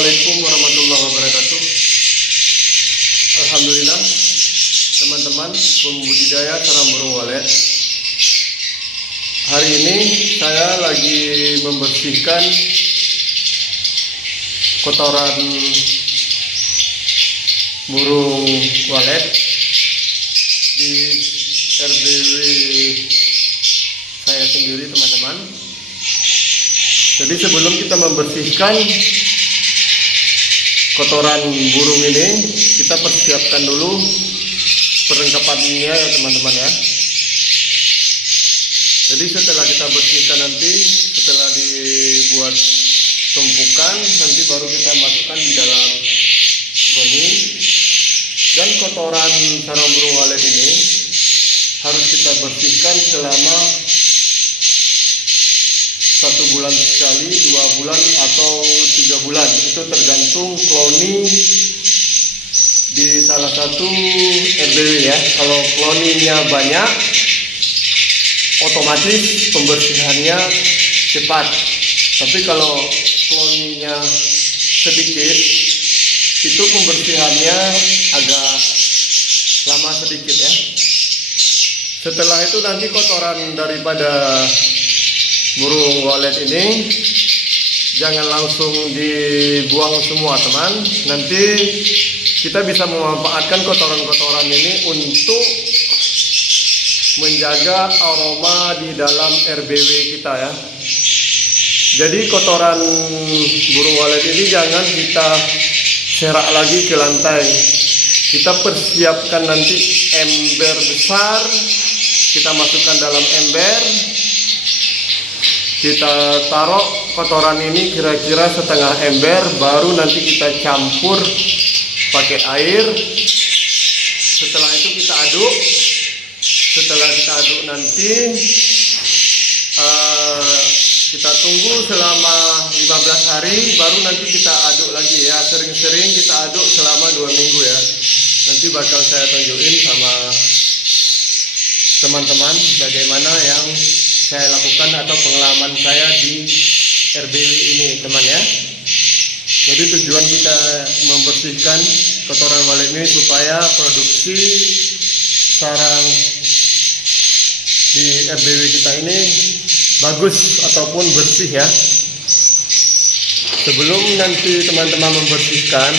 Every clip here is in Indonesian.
Assalamualaikum warahmatullahi wabarakatuh. Alhamdulillah, teman-teman pembudidaya sarang burung walet. Hari ini saya lagi membersihkan kotoran burung walet di RBW saya sendiri, teman-teman. Jadi sebelum kita membersihkan kotoran burung ini, kita persiapkan dulu perlengkapannya ya teman-teman ya. Jadi setelah kita bersihkan nanti, setelah dibuat tumpukan, nanti baru kita masukkan di dalam goni. Dan kotoran sarang burung walet ini harus kita bersihkan selama 1 bulan sekali, 2 bulan atau 3 bulan. Itu tergantung kloni di salah satu RBW ya. Kalau kloninya banyak, otomatis pembersihannya cepat. Tapi kalau kloninya sedikit, itu pembersihannya agak lama sedikit ya. Setelah itu nanti kotoran daripada burung walet ini jangan langsung dibuang semua teman. Nanti kita bisa memanfaatkan kotoran-kotoran ini untuk menjaga aroma di dalam RBW kita ya. Jadi kotoran burung walet ini jangan kita serak lagi ke lantai. Kita persiapkan nanti ember besar, kita masukkan dalam ember. Kita taruh kotoran ini kira-kira setengah ember, baru nanti kita campur pakai air. Setelah itu kita aduk. Setelah kita aduk nanti kita tunggu selama 15 hari, baru nanti kita aduk lagi ya. Sering-sering kita aduk selama 2 minggu ya. Nanti bakal saya tunjukin sama teman-teman bagaimana yang saya lakukan atau pengalaman saya di RBW ini teman ya. Jadi tujuan kita membersihkan kotoran walet ini supaya produksi sarang di RBW kita ini bagus ataupun bersih ya. Sebelum nanti teman-teman membersihkan,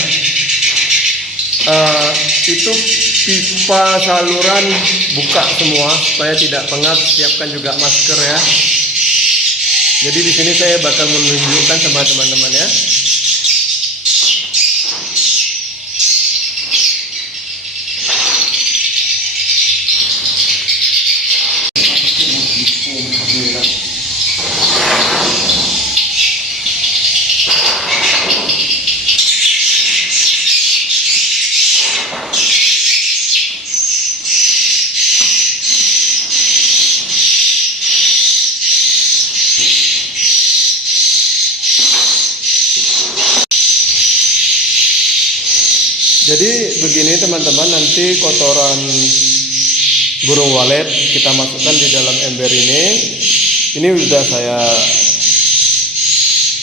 itu pipa saluran buka semua supaya tidak pengap. Siapkan juga masker ya. Jadi di sini saya bakal menunjukkan sama teman-teman ya. Jadi begini teman-teman, nanti kotoran burung walet kita masukkan di dalam ember ini. Ini sudah saya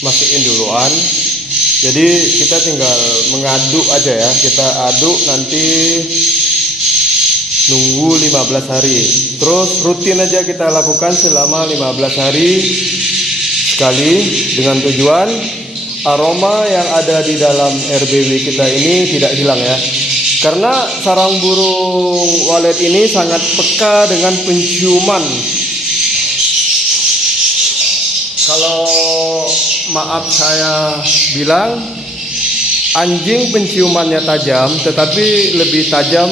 masukin duluan. Jadi kita tinggal mengaduk aja ya. Kita aduk nanti nunggu 15 hari. Terus rutin aja kita lakukan selama 15 hari sekali, dengan tujuan aroma yang ada di dalam RBW kita ini tidak hilang ya. Karena sarang burung walet ini sangat peka dengan penciuman. Kalau maaf saya bilang, anjing penciumannya tajam, tetapi lebih tajam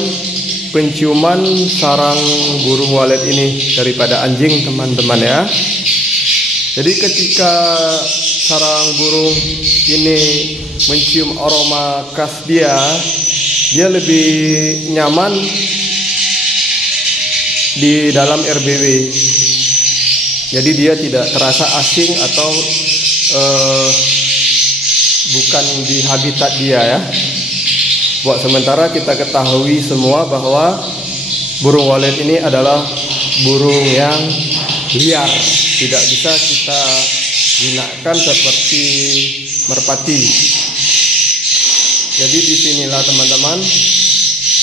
penciuman sarang burung walet ini daripada anjing teman-teman ya. Jadi ketika sarang burung ini mencium aroma khas dia lebih nyaman di dalam RBW. Jadi dia tidak terasa asing atau bukan di habitat dia ya. Buat sementara kita ketahui semua bahwa burung walet ini adalah burung yang liar, tidak bisa kita gunakan seperti merpati. Jadi disinilah teman-teman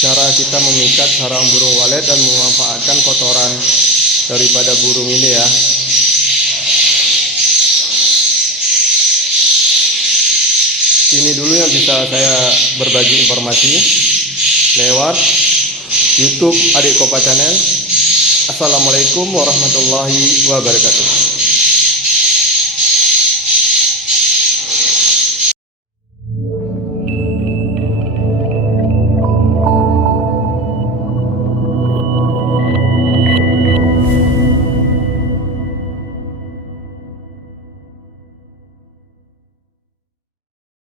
cara kita memikat sarang burung walet dan memanfaatkan kotoran daripada burung ini ya. Ini dulu yang bisa saya berbagi informasi lewat YouTube Adik Kopa Channel. Assalamualaikum warahmatullahi wabarakatuh.